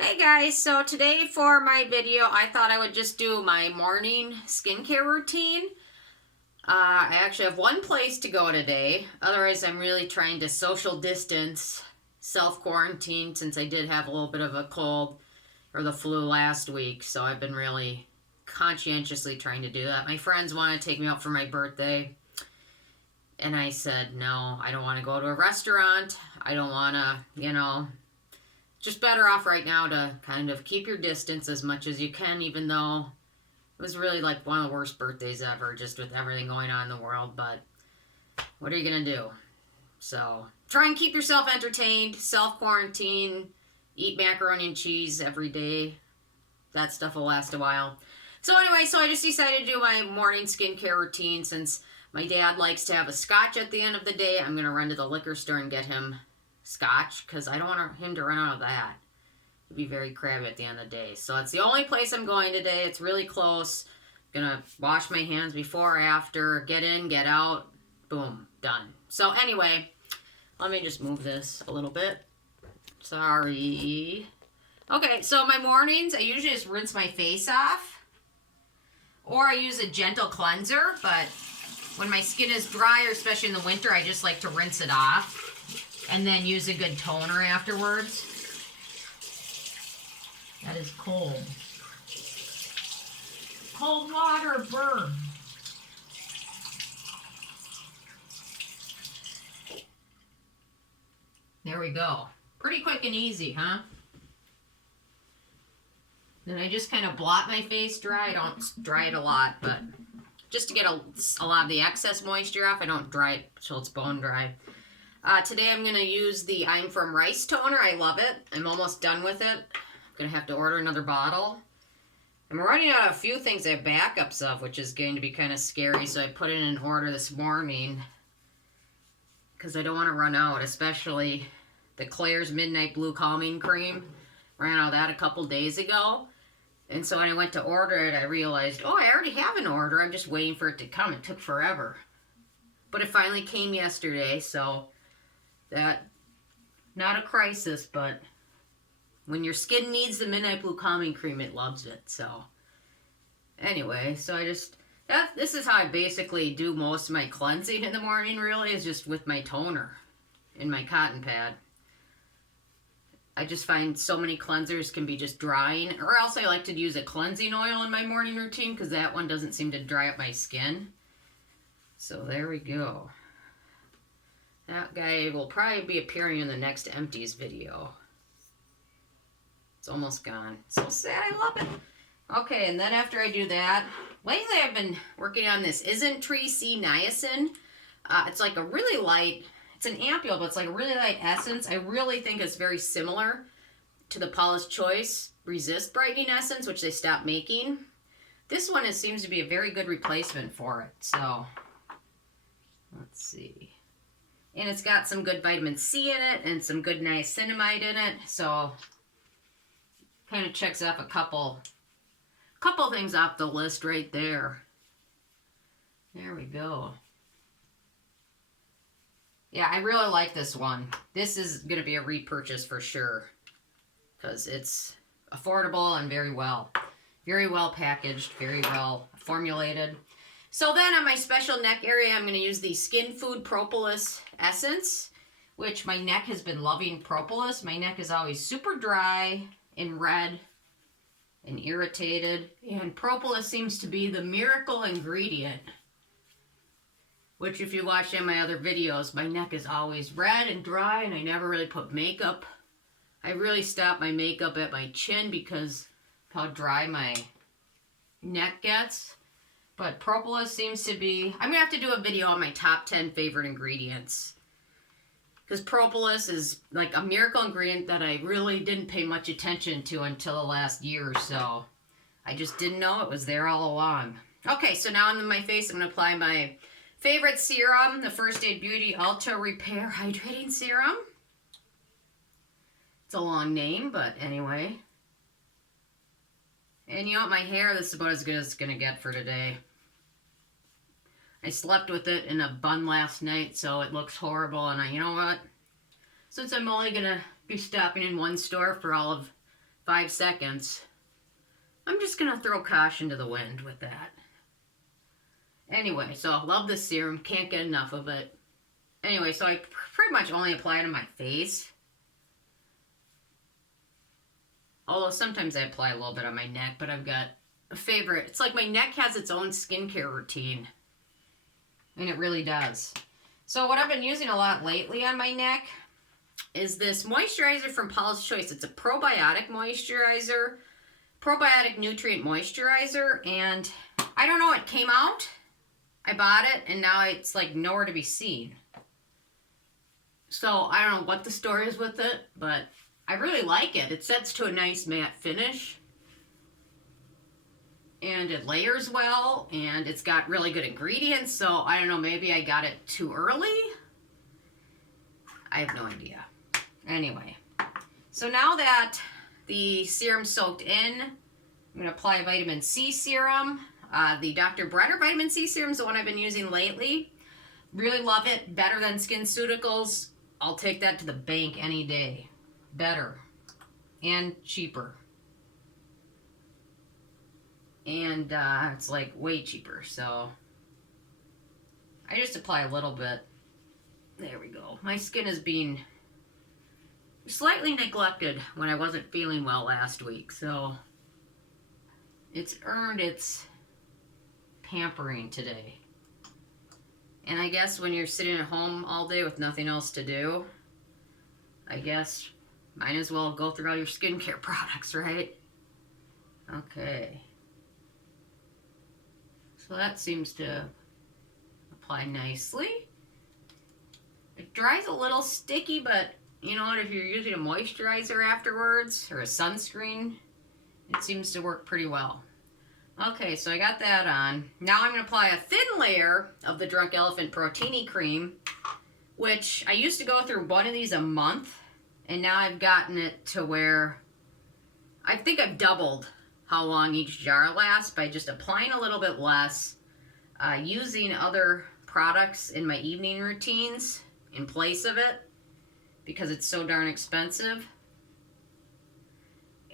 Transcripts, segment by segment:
Hey guys, so today for my video, I thought I would just do my morning skincare routine. I actually have one place to go today. Otherwise, I'm really trying to social distance, self-quarantine, since I did have a little bit of a cold or the flu last week. So I've been really conscientiously trying to do that. My friends want to take me out for my birthday. And I said, no, I don't want to go to a restaurant. I don't want to, just better off right now to kind of keep your distance as much as you can, even though it was really like one of the worst birthdays ever, just with everything going on in the world. But what are you going to do? So try and keep yourself entertained, self-quarantine, eat macaroni and cheese every day. That stuff will last a while. So anyway, so I just decided to do my morning skincare routine. Since my dad likes to have a scotch at the end of the day, I'm going to run to the liquor store and get him scotch, because I don't want him to run out of that. It'd be very crabby at the end of the day. So it's the only place I'm going today. It's really close. I'm gonna wash my hands before or after, get in, get out, boom, done. So anyway, let me just move this a little bit. Sorry. Okay, so my mornings, I usually just rinse my face off, or I use a gentle cleanser, but when my skin is dry, or especially in the winter, I just like to rinse it off and then use a good toner afterwards. That is cold. Cold water burn. There we go. Pretty quick and easy, huh? Then I just kind of blot my face dry. I don't dry it a lot, but just to get a lot of the excess moisture off, I don't dry it till it's bone dry. Today I'm going to use the I'm From Rice toner. I love it. I'm almost done with it. I'm going to have to order another bottle. I'm running out of a few things I have backups of, which is going to be kind of scary, so I put in an order this morning because I don't want to run out, especially the Claire's Midnight Blue Calming Cream. Ran out of that a couple days ago. And so when I went to order it, I realized, oh, I already have an order. I'm just waiting for it to come. It took forever. But it finally came yesterday, so that, not a crisis, but when your skin needs the Midnight Blue Calming Cream, it loves it. So anyway, so this is how I basically do most of my cleansing in the morning, really, is just with my toner and my cotton pad. I just find so many cleansers can be just drying, or else I like to use a cleansing oil in my morning routine because that one doesn't seem to dry up my skin. So there we go. That guy will probably be appearing in the next empties video. It's almost gone. So sad, I love it. Okay, and then after I do that, lately I've been working on this Isntree C-Niacin. It's like a really light, it's an Ampoule, but it's like a really light essence. I really think it's very similar to the Paula's Choice Resist Brightening Essence, which they stopped making. This one seems to be a very good replacement for it. So let's see. And it's got some good vitamin C in it and some good niacinamide in it. So kind of checks off a couple things off the list right there. There we go. Yeah, I really like this one. This is going to be a repurchase for sure, because it's affordable and very well packaged, very well formulated. So then on my special neck area, I'm going to use the Skinfood Propolis Essence, which my neck has been loving Propolis. My neck is always super dry and red and irritated, and Propolis seems to be the miracle ingredient, which if you watch in my other videos, my neck is always red and dry, and I never really put makeup. I really stopped my makeup at my chin because of how dry my neck gets. But Propolis seems to be, I'm going to have to do a video on my top 10 favorite ingredients, because Propolis is like a miracle ingredient that I really didn't pay much attention to until the last year or so. I just didn't know it was there all along. Okay, so now on my face, I'm going to apply my favorite serum, the First Aid Beauty Ultra Repair Hydrating Serum. It's a long name, but anyway. And you know what, my hair, this is about as good as it's going to get for today. I slept with it in a bun last night, so it looks horrible. And you know what? Since I'm only going to be stopping in one store for all of 5 seconds. I'm just going to throw caution to the wind with that. Anyway, so I love this serum. Can't get enough of it. Anyway, so I pretty much only apply it on my face. Although sometimes I apply a little bit on my neck, but I've got a favorite. It's like my neck has its own skincare routine. And it really does. So what I've been using a lot lately on my neck is this moisturizer from Paula's Choice. It's a probiotic moisturizer. Probiotic nutrient moisturizer. And I don't know, it came out. I bought it and now it's like nowhere to be seen. So I don't know what the story is with it, but I really like it. It sets to a nice matte finish. And it layers well, and it's got really good ingredients, so I don't know, maybe I got it too early? I have no idea. Anyway, so now that the serum's soaked in, I'm going to apply a vitamin C serum. The Dr. Brenner vitamin C serum is the one I've been using lately. Really love it. Better than SkinCeuticals. I'll take that to the bank any day. Better. And cheaper. And it's like way cheaper. So I just apply a little bit. There we go. My skin is being slightly neglected when I wasn't feeling well last week. So it's earned its pampering today. And I guess when you're sitting at home all day with nothing else to do, I guess might as well go through all your skincare products, right? Okay. So that seems to apply nicely. It dries a little sticky, but you know what? If you're using a moisturizer afterwards, or a sunscreen, it seems to work pretty well. Okay, so I got that on. Now I'm going to apply a thin layer of the Drunk Elephant Protini cream, which I used to go through one of these a month, and now I've gotten it to where I think I've doubled how long each jar lasts by just applying a little bit less, using other products in my evening routines in place of it, because it's so darn expensive.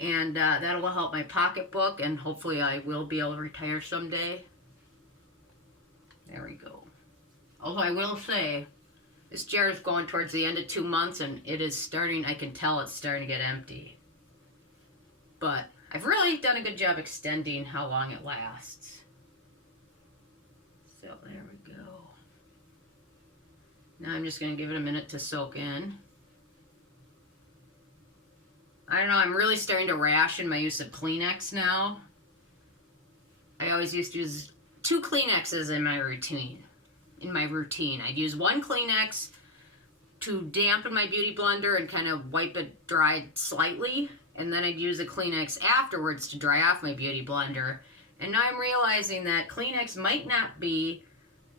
And that will help my pocketbook, and hopefully I will be able to retire someday. There we go. Although I will say, this jar is going towards the end of 2 months, and it is starting, I can tell it's starting to get empty. But I've really done a good job extending how long it lasts. So there we go. Now I'm just going to give it a minute to soak in. I don't know, I'm really starting to ration my use of Kleenex now. I always used to use 2 Kleenexes in my routine. I'd use 1 Kleenex to dampen my beauty blender and kind of wipe it dry slightly. And then I'd use a Kleenex afterwards to dry off my beauty blender. And now I'm realizing that Kleenex might not be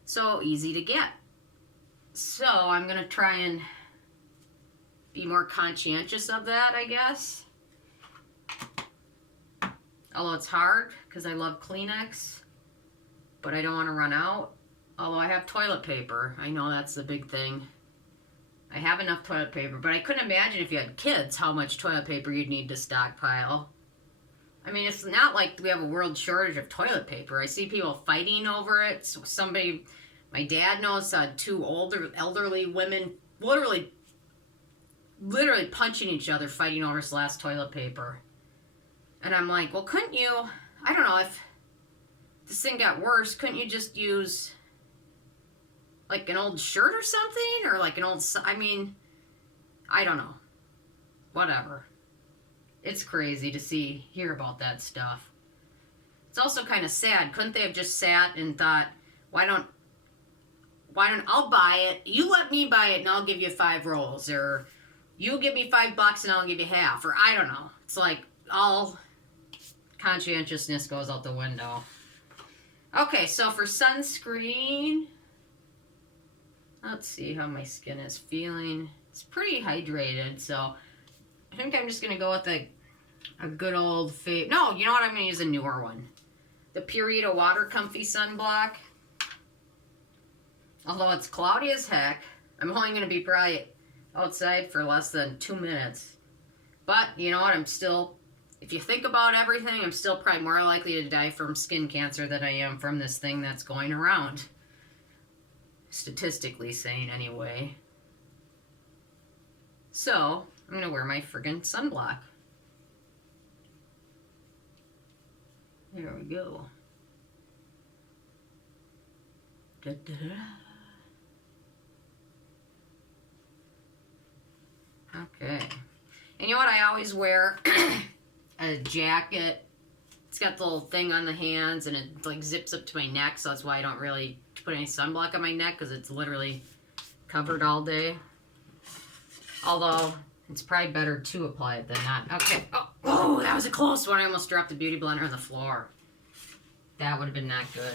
so easy to get. So I'm going to try and be more conscientious of that, I guess. Although it's hard because I love Kleenex, but I don't want to run out. Although I have toilet paper. I know that's the big thing. I have enough toilet paper, but I couldn't imagine if you had kids how much toilet paper you'd need to stockpile. I mean, it's not like we have a world shortage of toilet paper. I see people fighting over it. So somebody, my dad knows, 2 elderly women literally punching each other, fighting over this last toilet paper. And I'm like, well, couldn't you, I don't know, if this thing got worse, couldn't you just use like an old shirt or something? Or like an old, I mean, I don't know. Whatever. It's crazy to hear about that stuff. It's also kind of sad. Couldn't they have just sat and thought, why don't, I'll buy it, you let me buy it and I'll give you 5 rolls, or you give me $5 and I'll give you half, or I don't know. It's like all conscientiousness goes out the window. Okay, so for sunscreen, let's see how my skin is feeling. It's pretty hydrated, so I think I'm just going to go with a good old no, you know what? I'm going to use a newer one. The Purito Water Comfy Sunblock. Although it's cloudy as heck, I'm only going to be probably outside for less than 2 minutes. But, you know what? I'm still if you think about everything, I'm still probably more likely to die from skin cancer than I am from this thing that's going around. Statistically saying, anyway. So, I'm going to wear my friggin' sunblock. There we go. Da, da, da. Okay. And you know what? I always wear a jacket. It's got the little thing on the hands and it like zips up to my neck, so that's why I don't really put any sunblock on my neck, because it's literally covered all day. Although, it's probably better to apply it than not. Okay. Oh, that was a close one. I almost dropped the beauty blender on the floor. That would have been not good.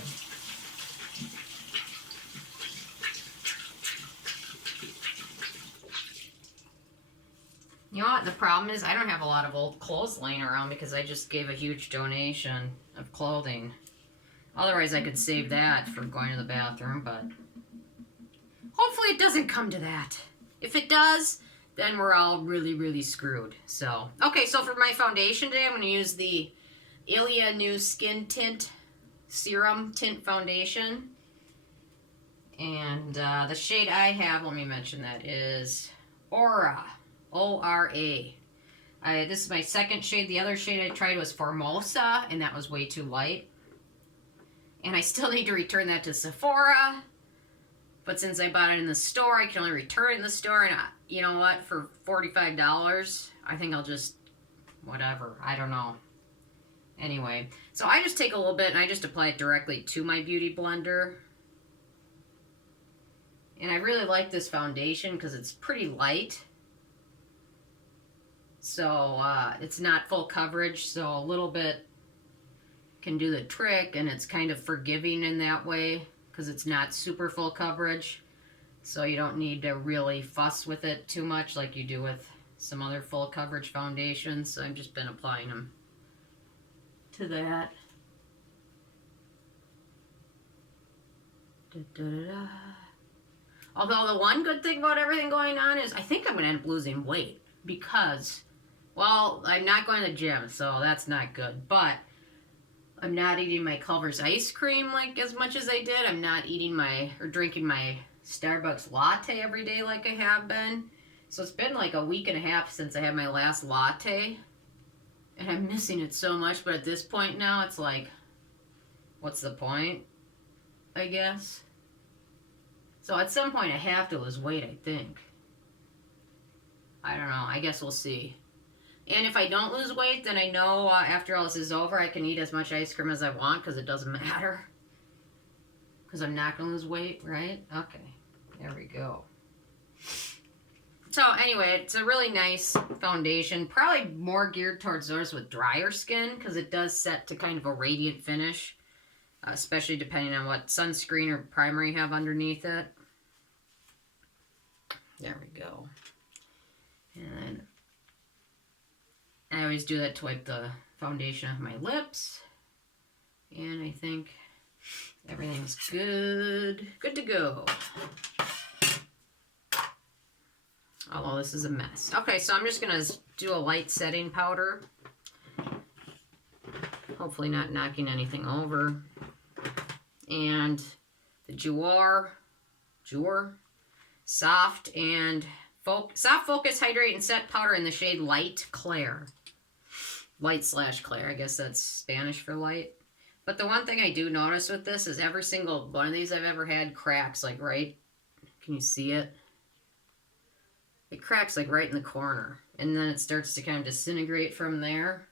You know what? The problem is I don't have a lot of old clothes laying around because I just gave a huge donation of clothing. Otherwise, I could save that for going to the bathroom, but hopefully it doesn't come to that. If it does, then we're all really, really screwed. So, okay, so for my foundation today, I'm going to use the Ilia new Skin Tint Serum Tint Foundation. And the shade I have, let me mention that, is Aura. O-R-A. This is my second shade. The other shade I tried was Formosa, and that was way too light. And I still need to return that to Sephora. But since I bought it in the store, I can only return it in the store. And you know what? For $45, I think I'll just, whatever. I don't know. Anyway, so I just take a little bit and I just apply it directly to my beauty blender. And I really like this foundation because it's pretty light. So it's not full coverage, so a little bit can do the trick, and it's kind of forgiving in that way because it's not super full coverage. So you don't need to really fuss with it too much like you do with some other full coverage foundations. So I've just been applying them to that. Da, da, da, da. Although the one good thing about everything going on is I think I'm going to end up losing weight because, well, I'm not going to the gym, so that's not good. But I'm not eating my Culver's ice cream like as much as I did. I'm not eating or drinking my Starbucks latte every day like I have been. So it's been like a week and a half since I had my last latte. And I'm missing it so much, but at this point now, it's like, what's the point, I guess? So at some point I have to lose weight, I think. I don't know. I guess we'll see. And if I don't lose weight, then I know after all this is over, I can eat as much ice cream as I want because it doesn't matter. Because I'm not going to lose weight, right? Okay. There we go. So anyway, it's a really nice foundation. Probably more geared towards those with drier skin because it does set to kind of a radiant finish. Especially depending on what sunscreen or primer you have underneath it. There we go. And then I always do that to wipe the foundation off my lips. And I think everything's good. Good to go. Although this is a mess. Okay, so I'm just going to do a light setting powder. Hopefully not knocking anything over. And the Jouer Soft Focus Hydrate and Set Powder in the shade Light Clair. Light/Clair, I guess that's Spanish for light. But the one thing I do notice with this is every single one of these I've ever had cracks, like right, can you see it? It cracks like right in the corner. And then it starts to kind of disintegrate from there.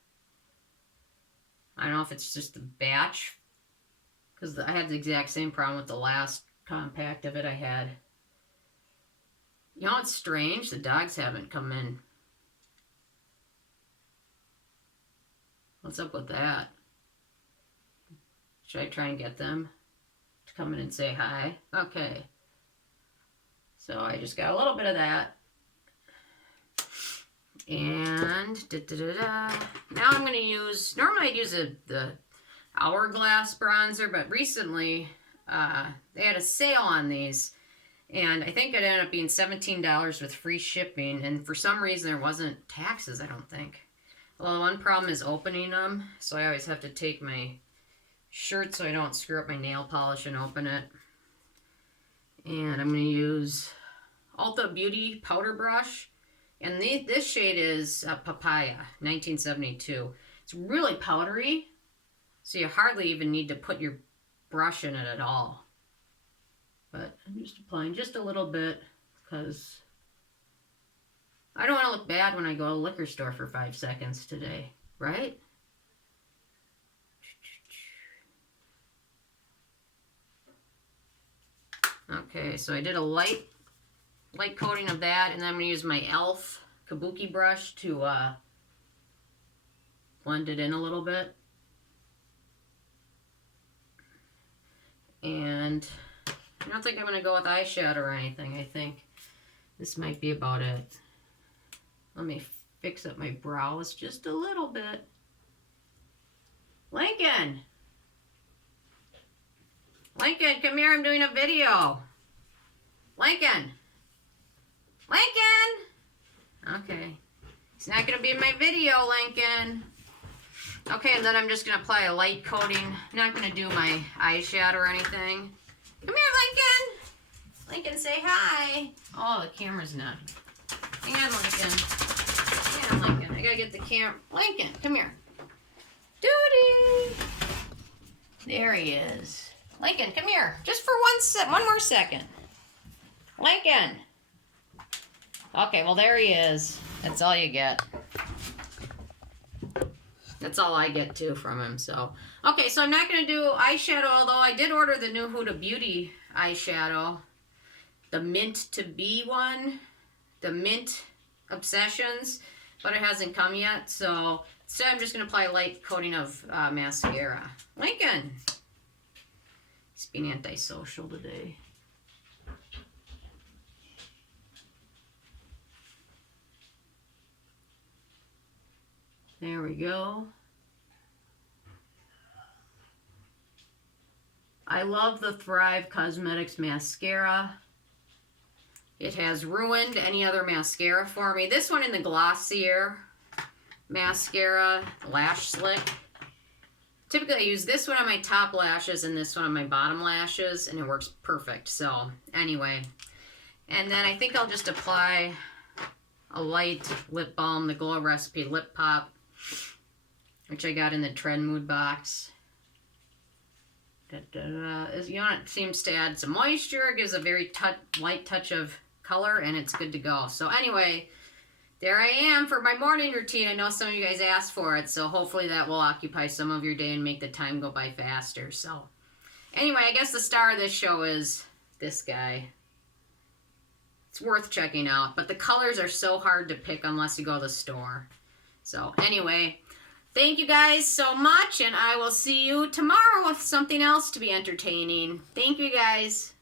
I don't know if it's just the batch. Because I had the exact same problem with the last compact of it I had. You know what's strange? The dogs haven't come in. What's up with that? Should I try and get them to come in and say hi? Okay. So I just got a little bit of that. And now I'm going to use, normally I'd use the Hourglass bronzer, but recently they had a sale on these. And I think it ended up being $17 with free shipping. And for some reason there wasn't taxes, I don't think. Well, one problem is opening them, so I always have to take my shirt so I don't screw up my nail polish and open it. And I'm going to use Ulta Beauty powder brush. And this shade is Papaya, 1972. It's really powdery, so you hardly even need to put your brush in it at all. But I'm just applying just a little bit because I don't want to look bad when I go to the liquor store for 5 seconds today, right? Okay, so I did a light coating of that, and then I'm going to use my e.l.f. Kabuki brush to blend it in a little bit. And I don't think I'm going to go with eyeshadow or anything. I think this might be about it. Let me fix up my brows just a little bit. Lincoln! Lincoln, come here, I'm doing a video. Lincoln! Lincoln! Okay. He's not going to be in my video, Lincoln. Okay, and then I'm just going to apply a light coating. I'm not going to do my eyeshadow or anything. Come here, Lincoln! Lincoln, say hi! Oh, the camera's not. Hang on, Lincoln. Hang on, Lincoln. I got to get the camera. Lincoln, come here. Duty! There he is. Lincoln, come here. Just for one more second. Lincoln! Okay, well, there he is. That's all you get. That's all I get, too, from him, so. Okay, so I'm not going to do eyeshadow, although I did order the new Huda Beauty eyeshadow. The Mint to Be one. The Mint Obsessions. But it hasn't come yet, so instead I'm just going to apply a light coating of mascara. Lincoln! He's being antisocial today. There we go. I love the Thrive Cosmetics mascara. It has ruined any other mascara for me. This one in the Glossier mascara, Lash Slick. Typically I use this one on my top lashes and this one on my bottom lashes, and it works perfect. So anyway, and then I think I'll just apply a light lip balm, the Glow Recipe Lip Pop, which I got in the Trend Mood box. You know, it seems to add some moisture, gives a very light touch of color, and it's good to go. So anyway, there I am for my morning routine. I know some of you guys asked for it, so hopefully that will occupy some of your day and make the time go by faster. So anyway, I guess the star of this show is this guy. It's worth checking out, but the colors are so hard to pick unless you go to the store. So anyway, thank you guys so much, and I will see you tomorrow with something else to be entertaining. Thank you guys.